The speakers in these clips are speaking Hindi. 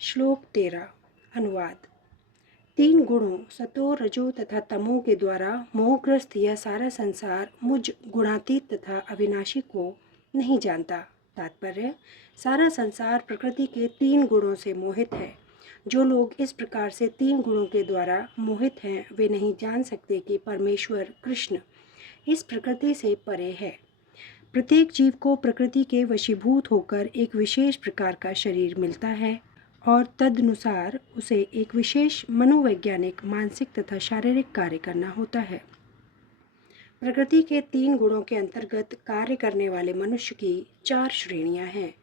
श्लोक 13 अनुवाद। 3 गुणों सतो रजो तथा तमो के द्वारा मोहग्रस्त यह सारा संसार मुझ गुणातीत तथा अविनाशी को नहीं जानता। तात्पर्य, सारा संसार प्रकृति के 3 गुणों से मोहित है। जो लोग इस प्रकार से 3 गुणों के द्वारा मोहित हैं, वे नहीं जान सकते कि परमेश्वर कृष्ण इस प्रकृति से परे है। प्रत्येक जीव को प्रकृति के वशीभूत होकर एक विशेष प्रकार का शरीर मिलता है और तदनुसार उसे एक विशेष मनोवैज्ञानिक, मानसिक तथा शारीरिक कार्य करना होता है। प्रकृति के 3 गुणों के अंतर्गत कार्य करने वाले मनुष्य की 4 श्रेणियां हैं।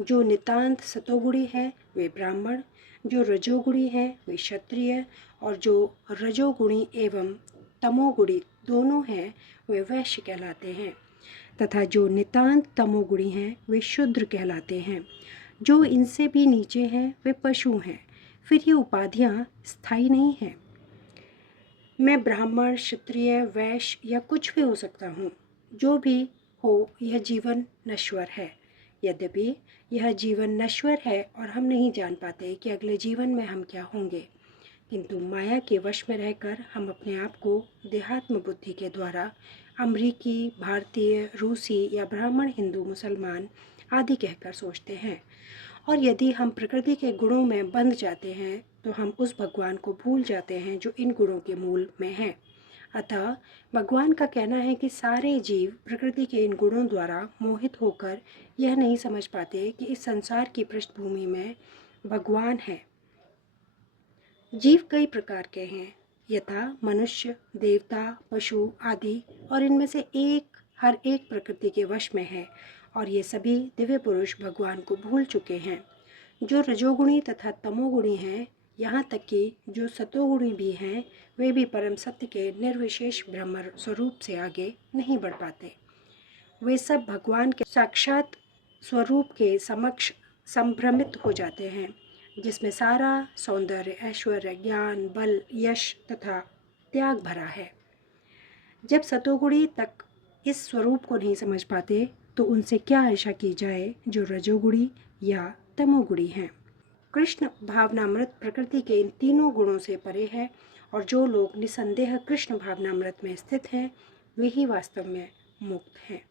जो नितांत सतोगुणी है वे ब्राह्मण, जो रजोगुणी है वे क्षत्रिय, और जो रजोगुणी एवं तमोगुणी दोनों हैं वे वैश्य कहलाते हैं, तथा जो नितांत तमोगुणी हैं वे शूद्र कहलाते हैं। जो इनसे भी नीचे हैं वे पशु हैं। फिर ये उपाधियां स्थायी नहीं हैं। मैं ब्राह्मण, क्षत्रिय, वैश्य या कुछ भी हो सकता हूँ। जो भी हो, यह जीवन नश्वर है। यद्यपि यह जीवन नश्वर है और हम नहीं जान पाते कि अगले जीवन में हम क्या होंगे, किंतु माया के वश में रहकर हम अपने आप को देहात्म बुद्धि के द्वारा अमरीकी, भारतीय, रूसी या ब्राह्मण, हिंदू, मुसलमान आदि कहकर सोचते हैं। और यदि हम प्रकृति के गुणों में बंध जाते हैं तो हम उस भगवान को भूल जाते हैं जो इन गुणों के मूल में है। अतः भगवान का कहना है कि सारे जीव प्रकृति के इन गुणों द्वारा मोहित होकर यह नहीं समझ पाते कि इस संसार की पृष्ठभूमि में भगवान है। जीव कई प्रकार के हैं, यथा मनुष्य, देवता, पशु आदि, और इनमें से हर एक प्रकृति के वश में है, और ये सभी दिव्य पुरुष भगवान को भूल चुके हैं। जो रजोगुणी तथा तमोगुणी हैं, यहाँ तक कि जो सतोगुणी भी हैं, वे भी परम सत्य के निर्विशेष ब्रह्म स्वरूप से आगे नहीं बढ़ पाते। वे सब भगवान के साक्षात स्वरूप के समक्ष संभ्रमित हो जाते हैं, जिसमें सारा सौंदर्य, ऐश्वर्य, ज्ञान, बल, यश तथा त्याग भरा है। जब सतोगुणी तक इस स्वरूप को नहीं समझ पाते तो उनसे क्या आशा की जाए जो रजोगुणी या तमोगुणी हैं। कृष्ण भावनामृत प्रकृति के इन तीनों गुणों से परे है, और जो लोग निसंदेह कृष्ण भावनामृत में स्थित हैं वे ही वास्तव में मुक्त हैं।